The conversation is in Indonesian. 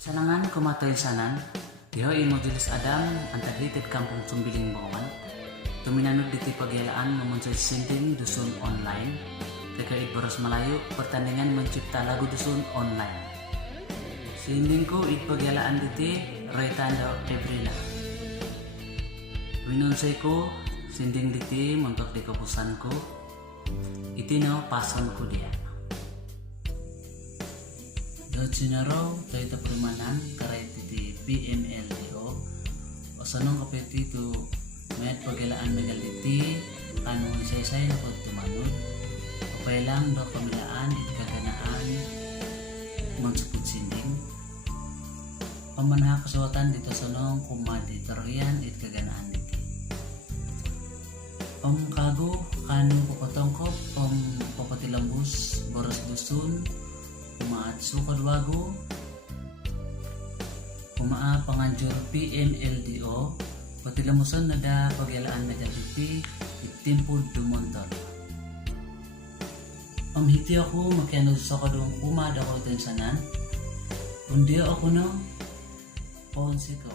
Sanangan kumatoy sanan, diho imo Julius Adam, antagitid kampung Sumbiling Bawan. Tuminanod diti pagyalaan mamunsay sinding dusun online. Teka Boros Malayo, pertandingan mencipta lagu dusun online. Sinding ko pagyalaan diti, Raytando Ebrina. Winunsay ko, sinding diti montok di kapusan ko. Itino pason ko dia. Sinaraw tayo taprimanan karay titi PMLDO o sanong kapiti to mayat pagyalaan megal diti kanun say na pagtumanod upay lang do kamilaan it kaganaan magsupud sinding pamanha kasawatan dito sanong kumaditoryan it kaganaan diti pamkago kanun pupatongkop papatilambus boros dusun Pumaat sukadwago, pumaa panganjur PMLDO, patilamusan na da pagyalaan na dati itimpod dumonton. Pamhiti ako makianod sa kadong umad ako ito sanan, kundi ako no, ponsi ko.